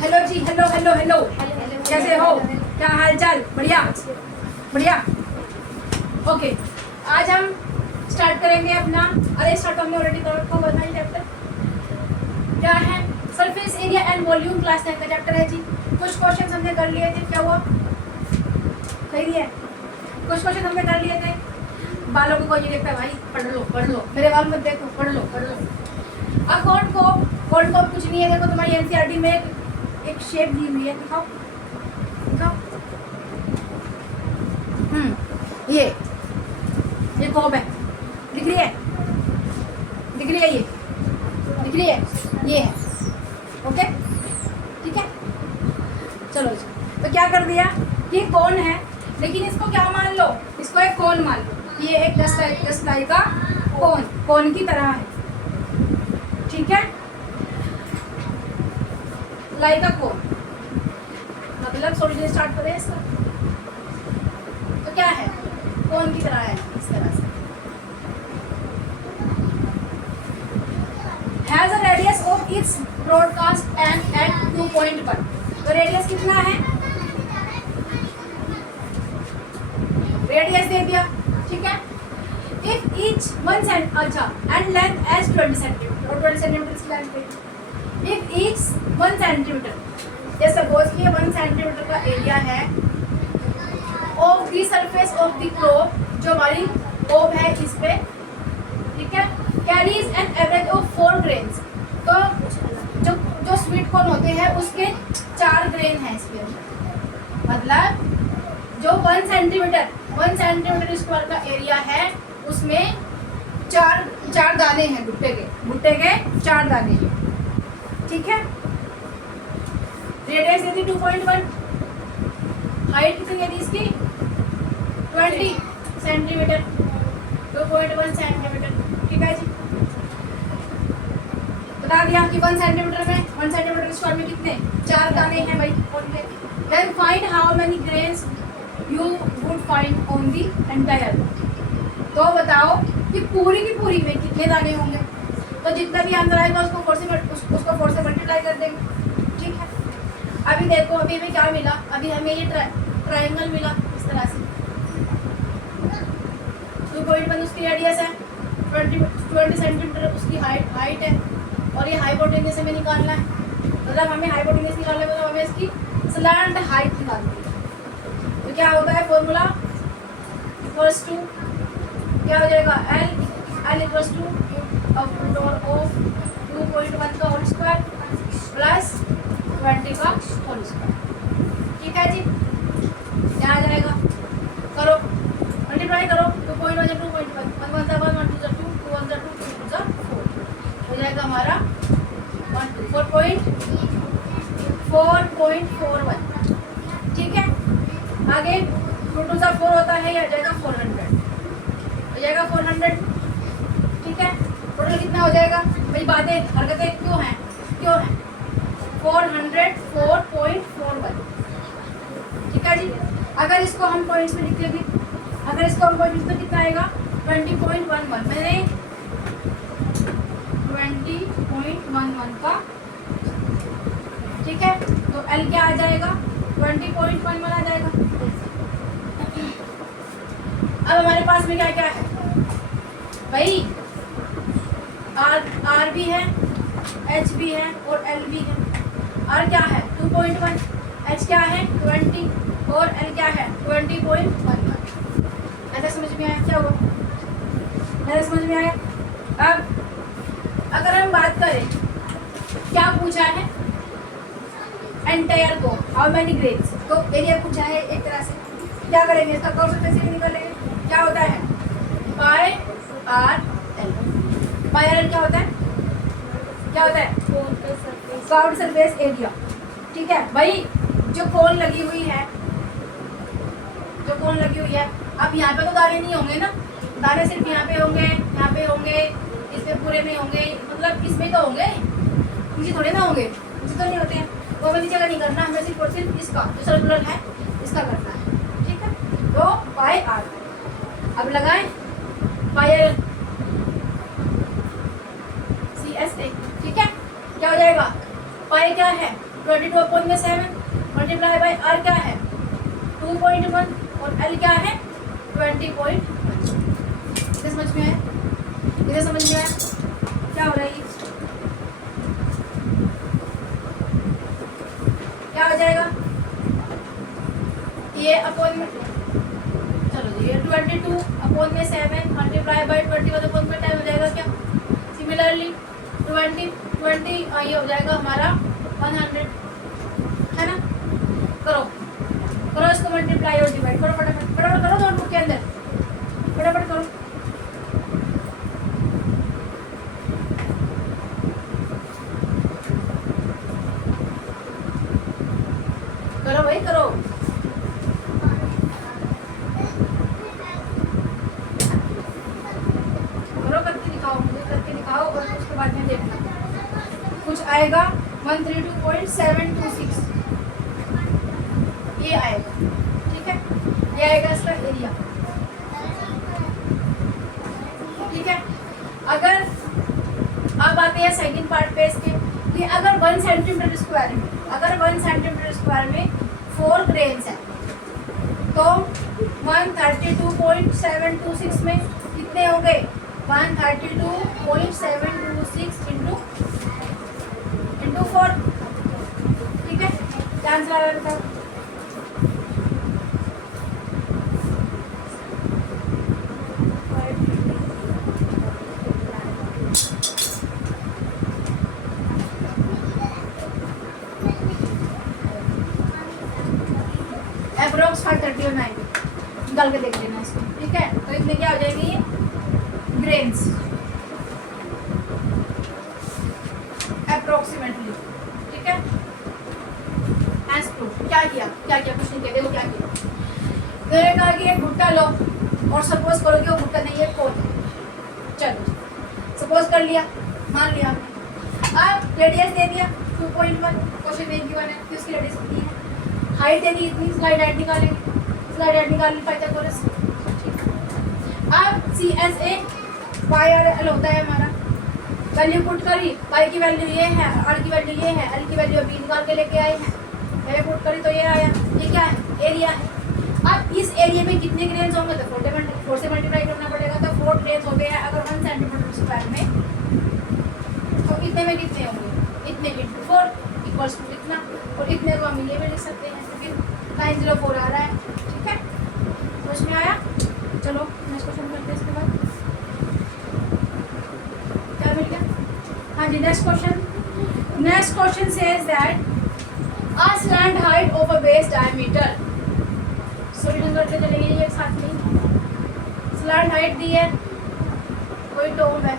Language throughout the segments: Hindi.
हेलो जी, हेलो हेलो हेलो, कैसे हो, क्या हाल चाल? बढ़िया बढ़िया। ओके, आज हम स्टार्ट करेंगे अपना, अरे स्टार्ट हमने ऑलरेडी कर रखा हुआ था। चैप्टर क्या है? Surface area and volume, class 10 का चैप्टर है जी। कुछ क्वेश्चंस हमने कर लिए थे, क्या हुआ? सही है, कुछ क्वेश्चन हमने कर लिए थे। बालों को कोई नहीं देखता भाई, पढ़ लो, मेरे बाल मत देखो, पढ़ लो। अब कौन को कुछ नहीं है, देखो तुम्हारी एनसीईआरटी में एक शेप दी हुई है, दिखाओ दिखाओ। ये कॉब है, दिख रही है, दिख रही है, ये दिख रही है, ये है। ओके, ठीक है, चलो जी। तो क्या कर दिया, ये कौन है, लेकिन इसको क्या मान लो, इसको एक कौन मान लो। ये एक 10 लाई का कौन की तरह है, ठीक है, लाई का कौन, मतलब सॉल्यूशन स्टार्ट करें इसका। तो क्या है, कौन की तरह है, इस तरह से। Has a radius of its broadcast and at 2 point पर। तो रेडियस कितना है, रेडियस दे दिया, ठीक है। इफ ईच 1 सेंट, अच्छा, एंड लेंथ एज 20 सेंटीमीटर, और 20 सेंटीमीटर की लेंथ पे। इफ ईच 1 सेंटीमीटर, जैसे सपोज कि 1 सेंटीमीटर का एरिया है of the surface of the Clove, जो हमारी क्लोब है इस पे, ठीक है, carries an average of 4 grains. तो जो स्वीट कॉर्न होते हैं उसके 4 ग्रेन हैं इसके अंदर, मतलब जो 1 सेंटीमीटर स्क्वायर का एरिया है उसमें चार दाने हैं, भुट्टे के 4 दाने हैं, ठीक है। रेडियस यदि 2.1, हाइट कितनी है इसकी 20 सेंटीमीटर, 2.1 सेंटीमीटर, ठीक है जी। बता दिया कि 1 सेंटीमीटर में 1 सेंटीमीटर स्क्वायर में कितने 4 दाने हैं भाई। Then find how many grains you would find on the entire. तो बताओ कि पूरी की पूरी में कितने दाने होंगे। तो जितना भी आंसर आएगा उसको 4 से मल्टीप्लाई कर देंगे, ठीक है। अभी देखो, अभी हमें क्या मिला, अभी हमें ये ट्रायंगल मिला इस तरह से। 2.1 उसकी रेडियस है, 20 सेंटीमीटर उसकी हाइट है, और ये हाइपोटेन्यूज हमें निकालना है। मतलब हमें हाइपोटेन्यूज निकालना है, मतलब हमें इसकी स्लैंट हाइट निकालनी है। तो क्या होता है फॉर्मूला, इक्वल्स टू क्या हो जाएगा, L equals to root of 2.1 का होल स्क्वायर प्लस 20 का होल स्क्वायर, ठीक है जी। क्या आ जाएगा, करो मल्टीप्लाई करो, 2.1 2.1, 1 1 1 1 2 2 2 1 2 2 2 4 हो जाएगा हमारा 4.41, ठीक है। आगे 2 2 4 होता है, ये आ जाएगा 400, हो जाएगा 400, ठीक है। टोटल कितना हो जाएगा भाई, बातें हरकतें क्यों हैं 404.41, ठीक है जी। अगर इसको हम पॉइंट्स में लिखेंगे, तो कितना आएगा 20.11, मैंने 20.11 का, ठीक है। तो L क्या आ जाएगा 20.11 आ जाएगा। अब हमारे पास में क्या क्या है भाई, R भी है, H भी है और L भी है। R क्या है 2.1, H क्या है 20 और L क्या है 20.11। ऐसा समझ में आया, क्या हुआ, मेरा समझ में आया। अब अगर हम बात करें, क्या पूछा है एंटायर को, हाउ मेनी ग्रेन्स, तो एरिया पूछा है एक तरह से। क्या करेंगे, इसका कर्व सरफेस एरिया निकालेंगे। क्या होता है पाई आर एल, पाई आर एल क्या होता है कर्व्ड सरफेस एरिया, ठीक है भाई। जो कोन लगी हुई है, अब यहाँ पे तो दाने नहीं होंगे ना, दाने सिर्फ यहाँ पे होंगे, इसमें पूरे में होंगे, मतलब इसमें तो होंगे, नीचे थोड़े ना होंगे, नीचे तो नहीं होते हैं। वो हमें नीचे का नहीं करना, हमें सिर्फ और सिर्फ इसका जो सर्कुलर है इसका करना है, ठीक है। तो पाई आर, अब लगाएं पाई आर CSA, ठीक है। क्या हो जाएगा, पाई क्या है 22/7 मल्टीप्लाई बाय r क्या है 2.1 और l क्या है 20.1। इसे समझ में आया, इसे समझ में आया क्या हो रहा है, क्या हो जाएगा ये अपॉन में, चलो जी ये 22/7 मल्टीप्लाई बाय 21/10 हो जाएगा क्या। सिमिलरली 20 ये हो जाएगा हमारा 100 है ना। करो करो इसको मल्टीप्लाई और डिवाइड करो, फटाफट फटाफट करो नोटबुक के अंदर, फटाफट करो। करो भाई करो। करो करके दिखाओ, मुझे करके दिखाओ और उसके बाद में देखना कुछ आएगा 132.726 ये आएगा, ठीक है। ये आएगा इसका एरिया, ठीक है। अगर अब आते हैं सेकंड पार्ट पे इसके कि अगर 1 सेंटीमीटर स्क्वायर में, अगर 1 सेंटीमीटर स्क्वायर में 4 ग्रेन्स है तो 132.726 में कितने हो गए 132.726 इंटू 4, ठीक है। क्या आंसर आ रहा है बताओ। अप्रोक्स 530 और 90 निकाल के देख लेना इसको, ठीक है। तो इतने क्या हो जाएंगे ये ग्रेन्स अप्रोक्सीमेटली, ठीक है। एज प्रूफ क्या किया कुछ नहीं कहते वो क्या किया, तो ये कहा कि एक भुट्टा लो और सपोज करो कि वो भुट्टा नहीं है कोन है, चलो सपोज कर लिया, मान लिया हमने। अब रेडियस दे दिया 2.1, क्वेश्चन में गिवन है कि उसकी रेडियस कितनी है, हाइट दे दी इतनी, स्लाइड हाइट निकालेंगे, स्लाइड हाइट निकाल ली पाइथागोरस। अब CSA पाई और एल होता है हमारा, वैल्यू पुट करी, पाई की वैल्यू ये है, आर की वैल्यू ये है, एल की वैल्यू अभी निकाल के लेके आए हैं, ये पुट करी तो ये आया, ये क्या है एरिया है। अब इस एरिया में कितने ग्रेन्स होंगे तो 4 से मल्टीप्लाई करना पड़ेगा, तो 4 ग्रेन्स होते हैं अगर 1 सेंटीमीटर स्क्वायर में, तो इतने में कितने होंगे, इतने इंटू 4 इक्वल्स टू इतना, और इतने को हम ये भी लिख सकते हैं, फिर 904 आ रहा है, ठीक है। समझ में आया, चलो नेक्स्ट क्वेश्चन करते हैं इसके बाद। क्या मिल गया, हाँ जी next question says that a slant height of a base diameter, solution करते चलेंगे ये साथ में। स्लैंट हाइट दी है कोई डोम है,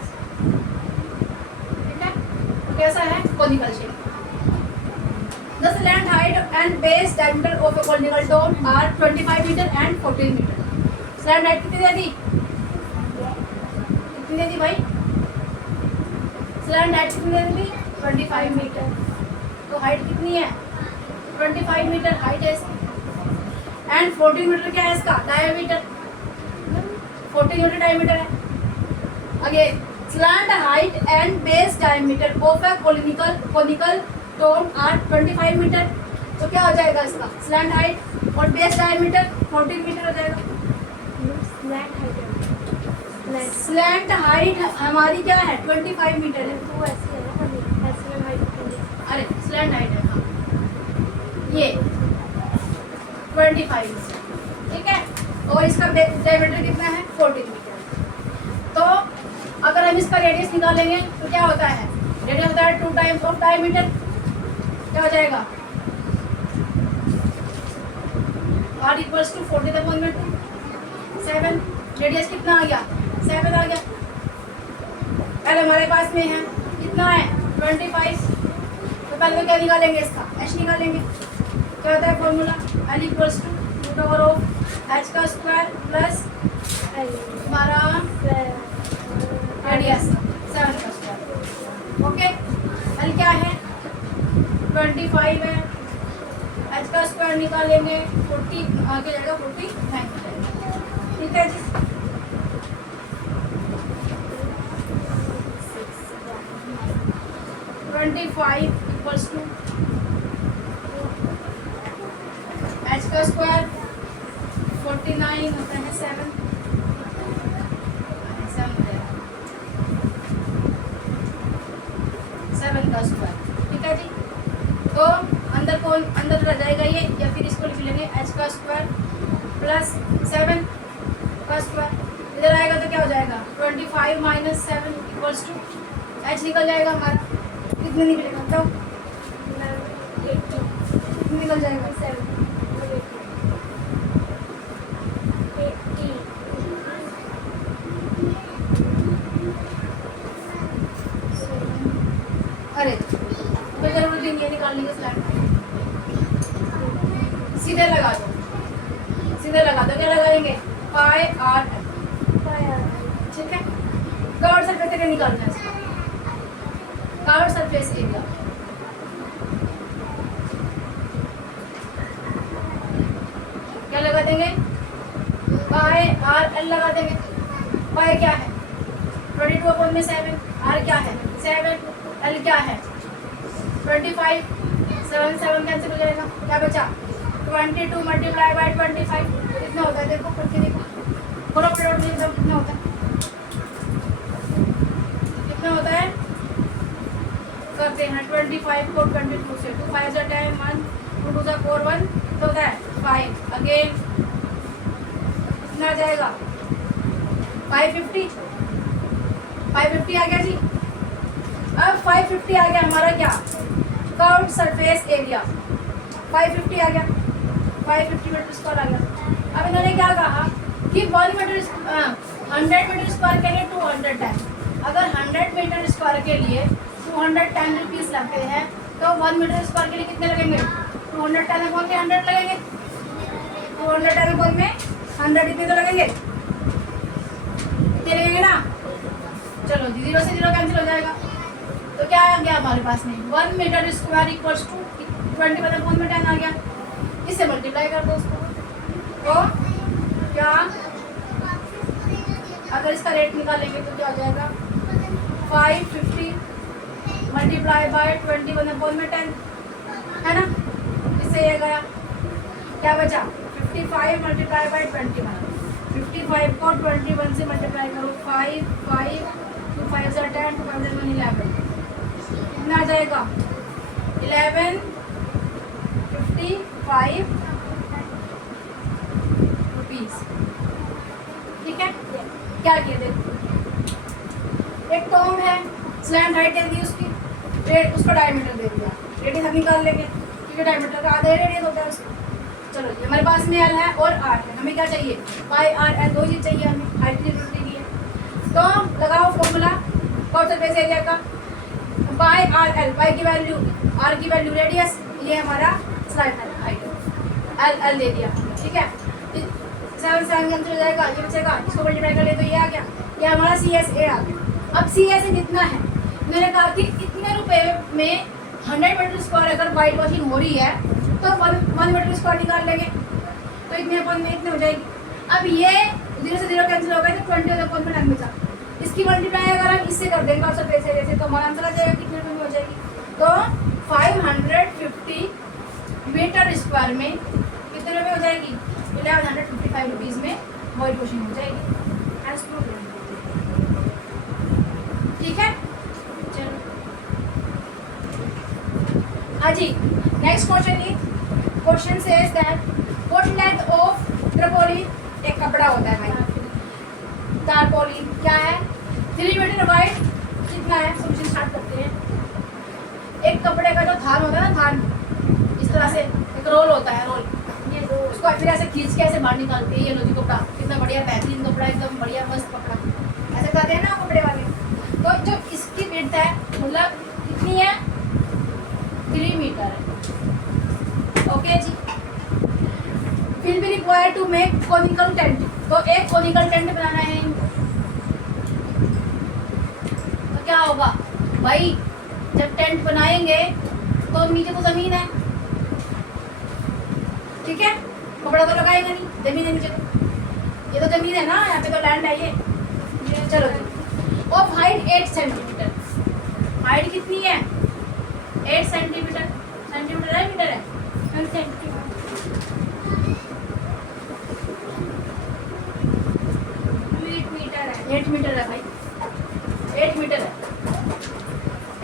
ठीक है, तो कैसा है conical shape. The slant height and base diameter of a conical dome are 25 meter and 14 meter. Slant height कितनी दे दी, कितनी दे दी भाई, स्लैंट हाइट कितनी दे दी 25 मीटर, तो हाइट कितनी है 25 मीटर हाइट है इसकी, एंड 14 मीटर क्या है इसका डायमीटर, 14 मीटर डायमीटर है। Again slant height and base diameter of a conical dome are 25 metre, तो क्या हो जाएगा इसका स्लैंट हाइट और बेस डायमीटर 14 मीटर हो जाएगा। स्लैंट हाइट हमारी क्या है 25 मीटर है, तो ऐसी है ना, अरे स्लैंट हाइट है हाँ ये 25, ठीक है, और इसका डायमीटर कितना है 14 मीटर। तो अगर हम इसका रेडियस निकालेंगे तो क्या होता है, रेडियस होता है 2 टाइम्स ऑफ डायमीटर, क्या हो जाएगा r इक्वल्स टू 40/2, 7, रेडियस कितना आ गया 7 आ गया। पहले हमारे पास में है कितना है 25, तो पहले क्या निकालेंगे इसका h निकालेंगे, क्या होता है formula l equals to h का स्क्वायर प्लस हमारा रेडियस 7 का स्क्वायर, ओके। l क्या है 25 है, h का स्क्वायर निकालेंगे 40 आगे जाएगा 49, ठीक है जी। इक्वल्स टू एच का स्क्वायर 49 होता है 7 का स्क्वायर। ठीक है जी, तो अंदर कौन अंदर रह जाएगा ये, या फिर इसको लिख लेंगे एच का स्क्वायर प्लस 7 का स्क्वायर। इधर आएगा तो क्या हो जाएगा 25 माइनस 7 इक्वल्स टू एच निकल जाएगा हमारा। कितने निकलेगा तो कितने निकल जाएगा 7 अरे तो जरूरत नहीं है निकालने की स्लाइड, सीधे लगा दो, सीधे लगा दो। क्या लगाएंगे पाई आर, ठीक है। कर्व सरफेस एरिया निकालना है, कर्व सरफेस एरिया क्या लगा देंगे पाई आर एल लगा देंगे। पाई क्या है 22/7, आर क्या है 7, एल क्या है 25, 7 7 कैंसिल हो जाएगा, क्या बचा 22 मल्टीप्लाई बाई 25 कितना होता है, देखो करके देखो, थोड़ा फटाफट लिख दो कितना होता है, कितना होता है करते हैं 25 को 22 से 2 5 10 1 2 2 4 1 तो होता है 5 अगेन कितना आ जाएगा 550 आ गया जी। अब 550 आ गया हमारा क्या कर्व्ड सरफेस एरिया 550 आ गया, 550 मीटर स्क्वायर आ गया। अब इन्होंने क्या कहा कि 1 मीटर 100 मीटर स्क्वायर के लिए 200 टाइम, अगर 100 मीटर स्क्वायर के लिए 210 रुपीज़ लगते हैं तो 1 मीटर स्क्वायर के लिए कितने लगेंगे 210 अपॉन में 100 लगेंगे, 210 अपॉन में 100 इतने तो लगेंगे, इतने लगेंगे ना। चलो जी 0 से 0 कैंसिल हो जाएगा, तो क्या आ गया हमारे पास में 1 मीटर स्क्वायर इक्वल्स टू 21/10 आ गया। इससे मल्टीप्लाई कर दो उसको, तो क्या अगर इसका रेट निकालेंगे तो क्या हो जाएगा 550 मल्टीप्लाई बाय 21/10 है ना। इससे ये गया क्या बचा 55 मल्टीप्लाई बाय 21, 55 को 21 से मल्टीप्लाई करो 5 5 2 5 10 2 5 1 11 कितना आ जाएगा 1155 रुपीज़। ठीक है, क्या किया देखो, एक टोन है स्लैंट हाइट दे दी उसकी, रेड उसका डायमीटर दे दिया, रेडियस हम निकाल लेंगे क्योंकि डायमीटर का आधा रेडियस होता है उसका। चलो जी हमारे पास में एल है और आर है, हमें क्या चाहिए पाई आर एल, दो चीज़ चाहिए हमें, हाइट की जरूरत नहीं है। तो लगाओ फॉर्मूला कर्व सरफेस एरिया का, पाई आर एल, पाई की वैल्यू आर की वैल्यू रेडियस, ये हमारा स्लाइड हाइट एल एल दे दिया। ठीक है 7 7 कैंसिल हो जाएगा, ये बचेगा, इसको मल्टीप्लाई कर ले तो ये आ गया, ये हमारा सी एस ए आ गया। अब सी एस ए कितना है, मैंने कहा कि इतने रुपए में 100 मीटर स्क्वायर अगर वाइट वॉशिंग हो रही है तो 1 मीटर स्क्वायर निकाल लेंगे, तो इतने अपॉइंट में इतने हो जाएगी। अब ये 0 से 0 कैंसिल हो गए तो 20 अपॉइंट में 10 बचा, इसकी मल्टीप्लाई अगर हम इससे कर देंगे और सरफेस एरिया से तो हमारा आंसर आ जाएगा कितने रुपये में हो जाएगी। तो 550 मीटर स्क्वायर में कितने रुपये हो जाएगी 1155 रुपीज़ में वाइट वॉशिंग हो जाएगी। ठीक है चलो हाँ जी next question is question says that what length of tarpaulin, एक कपड़ा होता है भाई टारपोलिन क्या है 3 मीटर वाइड कितना है, सॉल्यूशन स्टार्ट करते हैं। एक कपड़े का जो थान होता है ना, थान इस तरह से एक रोल होता है, रोल ये उसको फिर ऐसे खींच के ऐसे बाहर निकालते हैं। ये लो जी कपड़ा कितना बढ़िया बेहतरीन कपड़ा, एकदम बढ़िया मस्त कपड़ा ऐसे करते हैं ना कपड़े वाले। तो जो इसकी विड्थ है मतलब कितनी है 3 मीटर है। ओके जी will be required to make conical tent, तो एक कोनिकल टेंट बनाना है इनको। तो क्या होगा भाई जब टेंट बनाएंगे तो नीचे तो जमीन है, ठीक है कपड़ा तो लगाएगा नहीं, जमीन है नीचे, तो ये तो जमीन है ना, यहाँ पे तो लैंड है ये। चलो जी और हाइट 8 सेंटीमीटर, हाइट कितनी है 8 सेंटीमीटर, सेंटीमीटर है मीटर है 8 मीटर है भाई, 8 मीटर है,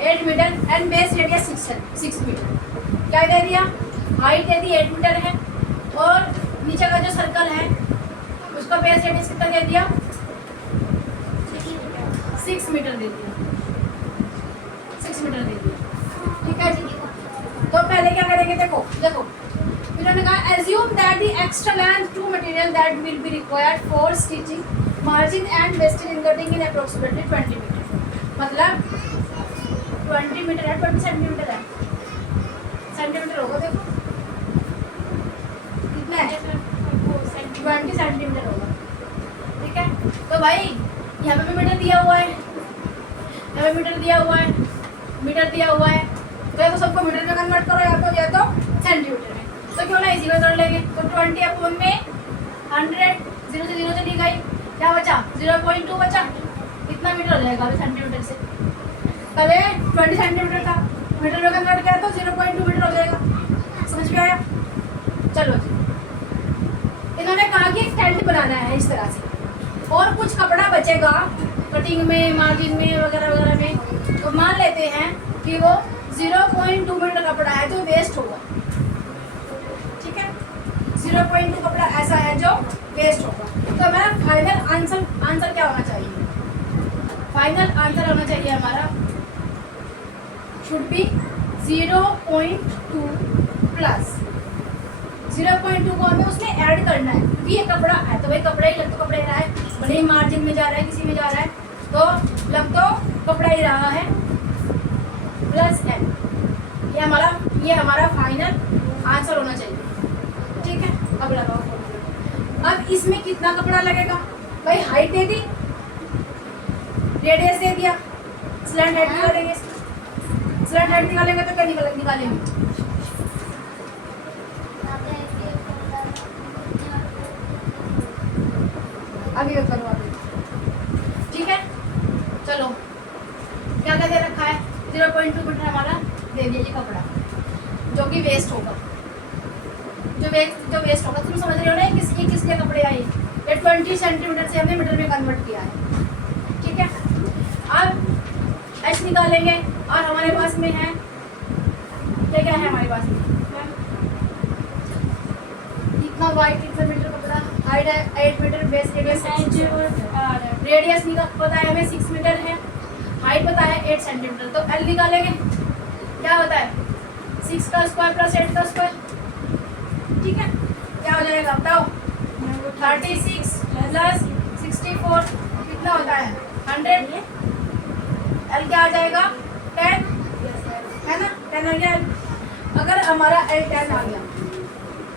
8 metre and base radius 6 metre. क्या दे दिया? हाइट दे दी 8 मीटर है और नीचे का जो सर्कल है उसका बेस रेडियस कितना दे दिया? 6 मीटर दे दिया, 6 मीटर दे दिया। ठीक है जी। तो पहले क्या करेंगे, देखो देखो इन्होंने कहा assume that the extra length to material that will be required for stitching margin and wastage cutting in approximately 20 metre. मतलब 20 मीटर है, 20 सेंटीमीटर है, सेंटीमीटर होगा, देखो कितना है, 20 सेंटीमीटर होगा। ठीक है, तो भाई यहाँ पे भी मीटर दिया हुआ है, यहाँ पे मीटर दिया हुआ है, मीटर दिया हुआ है, तो सबको मीटर में कन्वर्ट करो या तो सेंटीमीटर में। तो क्यों ना इसी में कर लेंगे। तो 20 अपॉन में 100, 0 से 0 चली गई, क्या बचा? 0.2 बचा। कितना मीटर हो जाएगा अभी सेंटीमीटर से? पहले 20 सेंटीमीटर था, मीटर में कन्वर्ट किया तो 0.2 मीटर हो जाएगा। समझ में आया? चलो जी, इन्होंने कहा कि एक टेंट बनाना है इस तरह से और कुछ कपड़ा बचेगा कटिंग में, मार्जिन में वगैरह वगैरह में, तो मान लेते हैं कि वो 0.2 मीटर कपड़ा है जो वेस्ट होगा। ठीक है, 0.2 कपड़ा ऐसा है जो वेस्ट होगा। तो हमारा फाइनल आंसर क्या होना चाहिए? फाइनल आंसर होना चाहिए हमारा शुड बी 0.2 प्लस 0.2 को हमें उसमें ऐड करना है, क्योंकि ये कपड़ा है तो भाई कपड़ा ही लग तो कपड़ा ही रहा है, भले ही मार्जिन में जा रहा है, किसी में जा रहा है, तो लग तो कपड़ा ही रहा है, प्लस एन। ये हमारा फाइनल आंसर होना चाहिए। ठीक है, अब लगाओ। अब इसमें कितना कपड़ा लगेगा? भाई हाइट दे दी, रेडियस दे दिया, स्लैंट हाइट निकालेंगे, स्लैंट हाइट निकालेंगे तो क्या निकालेंगे? अभी करो अभी। ठीक है, चलो क्या क्या दे रखा है? 0.2 मीटर हमारा दे दिया जी कपड़ा, जो कि वेस्ट होगा, जो वेस्ट होगा। तुम समझ रहे हो ना किस लिए कपड़े आए? ये 20 सेंटीमीटर से हमने मीटर में कन्वर्ट किया है। ठीक है, अब एच निकालेंगे और हमारे पास में है क्या क्या है हमारे पास में? कितना वाइट, कितना मीटर कपड़ा, हाइट है 8 मीटर, बेस रेडियस रेडियस पता है हमें 6 मीटर है, हाइट पता है 8 सेंटीमीटर। तो एल निकालेंगे, क्या होता है? 6 का स्क्वायर प्लस 8 का स्क्वायर। ठीक है, क्या हो जाएगा बताओ? 36 प्लस 64 कितना होता है? 100। एल क्या आ जाएगा? 10 है ना, 10 आ गया। अगर हमारा एल 10 आ गया,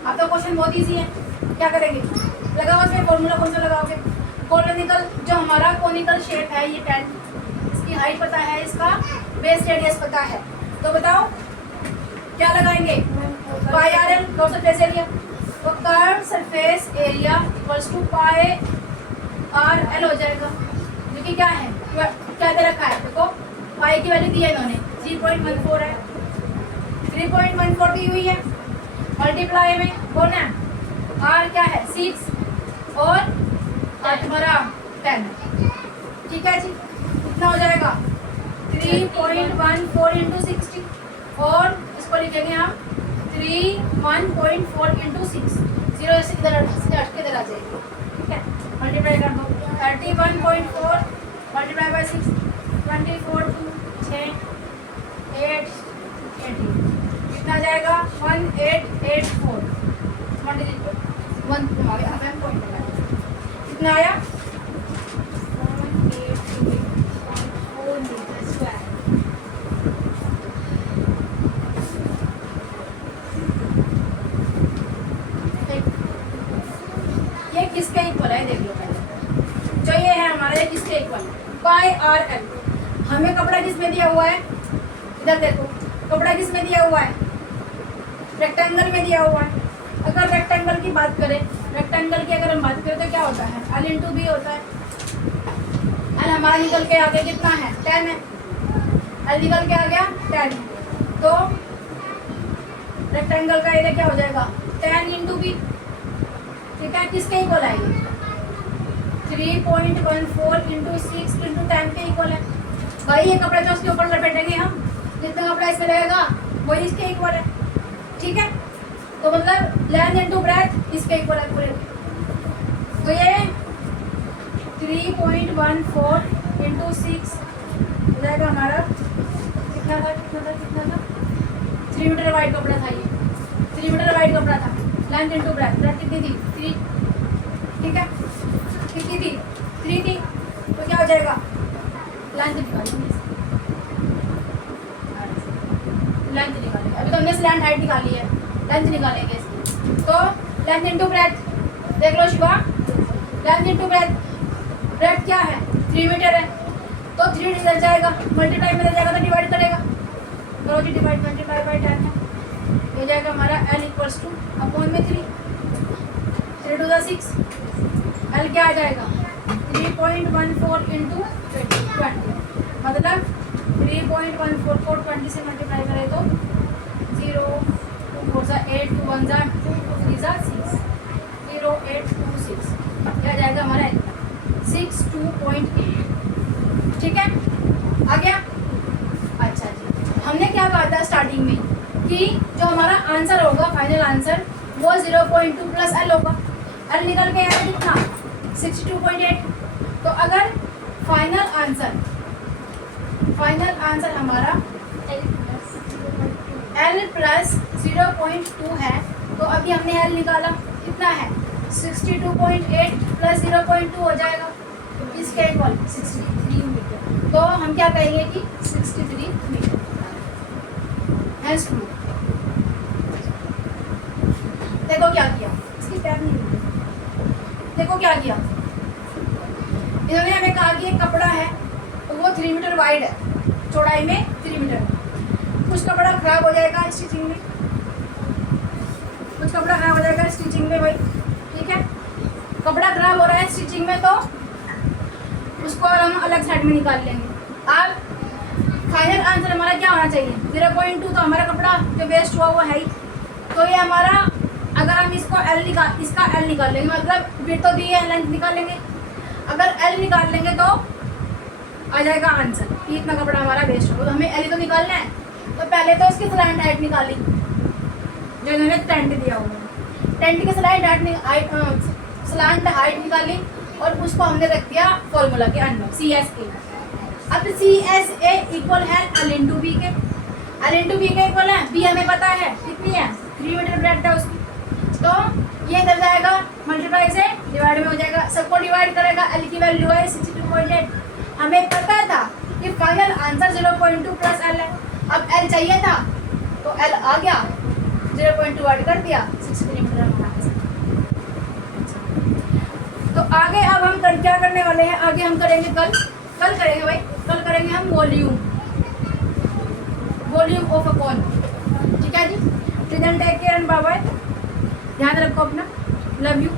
अब तो क्वेश्चन बहुत ईजी है, क्या करेंगे? लगाओ इसमें फॉर्मूला, कौन सा लगाओगे? कोनिकल, जो हमारा कोनिकल शेप है ये 10, इसकी हाइट पता है, इसका बेस रेडियस पता है, तो बताओ क्या लगाएंगे? Pi r l, curve surface area. तो curve surface area equals to pi r l हो जाएगा, जो कि क्या है, क्या दे रखा है? देखो पाई की वैल्यू दी है इन्होंने, 3.14 है, 3.14 दी हुई है, मल्टीप्लाई में कौन है? आर क्या है? 6 और तुम्हारा 10। ठीक है जी, कितना हो जाएगा? 3.14 इंटू 60 और इसको लिखेंगे हम 3.14 इंटू 6, 0 से इधर हट के इधर आ जाएगी। ठीक है, मल्टीप्लाई कर दो, 31.4 मल्टीप्लाई बाई 6, 24 2 6 8 18 कितना आ जाएगा? 1884 1 तुम्हारे आप पॉइंट लगा कितना आया? 1884 मीटर स्क्वायर। ये किसके इक्वल है देख लो पहले, जो ये है हमारा, ये किसके इक्वल है? पाई आर एल। हमें कपड़ा किसमें दिया हुआ है? इधर देखो, कपड़ा किसमें दिया हुआ है? रेक्टेंगल में दिया हुआ है। अगर रेक्टेंगल की बात करें, रेक्टेंगल की अगर हम बात करें तो क्या होता है? एल इंटू बी होता है। एल हमारा निकल के आगे कितना है? 10 है। एल निकल के आ गया 10, तो रेक्टेंगल का एरिया क्या हो जाएगा? 10 इंटू बी। ठीक है, किसके इक्वल आएगी? 3.14 इंटू 6 इंटू 10 के इक्वल है। भाई ये कपड़ा जो उसके ऊपर लपेटेंगे हम, जितना कपड़ा इसमें रहेगा वही इसके इक्वल है, ठीक है। तो मतलब लेंथ इंटू ब्रेथ इसके इक्वल है पूरे। तो ये 3.14 इंटू 6 हो जाएगा हमारा कितना था 3 मीटर वाइड कपड़ा था ये, 3 मीटर वाइड कपड़ा था। लेंथ इंटू ब्रेथ, ब्रेथ कितनी थी 3, ठीक है, कितनी थी 3 थी। तो क्या हो जाएगा लेंथ निकालेंगे, लेंथ निकालेंगे। अभी तो हमने स्लैंट हाइट निकाली है, लेंथ निकालेंगे इसकी। तो लेंथ इंटू ब्रेथ देख लो Shiva, length into breadth, breadth क्या है 3 मीटर है, तो 3 इधर जाएगा, मल्टीप्लाई में जाएगा तो डिवाइड करेगा, करो जी डिवाइड, मल्टीप्लाई बाई 10 है, हो जाएगा हमारा L इक्वल्स टू अपॉन में 3 टू द 6, L क्या आ जाएगा 3.14 इंटू 20, मतलब 3.14 को 20 से मल्टीप्लाई करें तो 0 2 4 सा 8 2 1 सा 2 3 सा 6 0826, क्या जाएगा हमारा 62.8, ठीक है, आ गया। अच्छा जी, हमने क्या कहा था स्टार्टिंग में कि जो हमारा आंसर होगा फाइनल आंसर वो 0.2 प्लस L होगा। L निकल के आया कितना 62.8। तो अगर फाइनल आंसर हमारा L प्लस 0.2 है, तो अभी हमने L निकाला कितना है 62.8 प्लस 0.2 हो जाएगा इसके इक्वल 63 मीटर। तो हम क्या कहेंगे कि 63 मीटर हैंस प्रूव। देखो क्या किया, इसकी टैब नहीं हुई, देखो क्या किया इन्होंने हमें कहा कि एक कपड़ा है तो वो 3 मीटर वाइड है, चौड़ाई में 3 मीटर, कुछ कपड़ा खराब हो जाएगा स्टिचिंग में, कुछ कपड़ा खराब हो जाएगा स्टिचिंग में भाई, ठीक है। कपड़ा खराब हो रहा है स्टिचिंग में तो उसको हम अलग साइड में निकाल लेंगे। अब फाइनल आंसर हमारा क्या होना चाहिए 0.2, तो हमारा कपड़ा जो वेस्ट हुआ वो है ही, तो ये हमारा अगर हम इसका L निकाल लेंगे, मतलब विड्थ तो दी है लेंथ निकाल लेंगे, अगर L निकाल लेंगे तो आ जाएगा आंसर कि इतना कपड़ा हमारा वेस्ट होगा। तो हमें L तो निकालना है, तो पहले तो इसकी स्लैंट हाइट निकाली जो इन्होंने टेंट दिया हुआ, टेंट की स्लैंट हाइट निकाली और उसको हमने रख दिया फॉर्मूला के अंदर CSA। अब CSA इक्वल है L इंटू बी के, L इंटू बी के इक्वल है, बी हमें पता है कितनी है 3 मीटर ब्रेथ है उसकी, तो ये इधर जाएगा मल्टीप्लाई से डिवाइड में हो जाएगा, सबको डिवाइड करेगा, L की वैल्यू है 62.8। हमें पता था कि फाइनल आंसर 0.2 प्लस L है, अब L चाहिए था तो L आ गया, 0.2 ऐड कर दिया 63 मीटर हमारा आंसर। तो आगे अब हम क्या करने वाले हैं, आगे हम करेंगे कल करेंगे भाई, कल करेंगे हम वॉल्यूम ऑफ अ कॉन, ठीक है जी। Take care and bye bye, ध्यान रखो अपना, लव यू।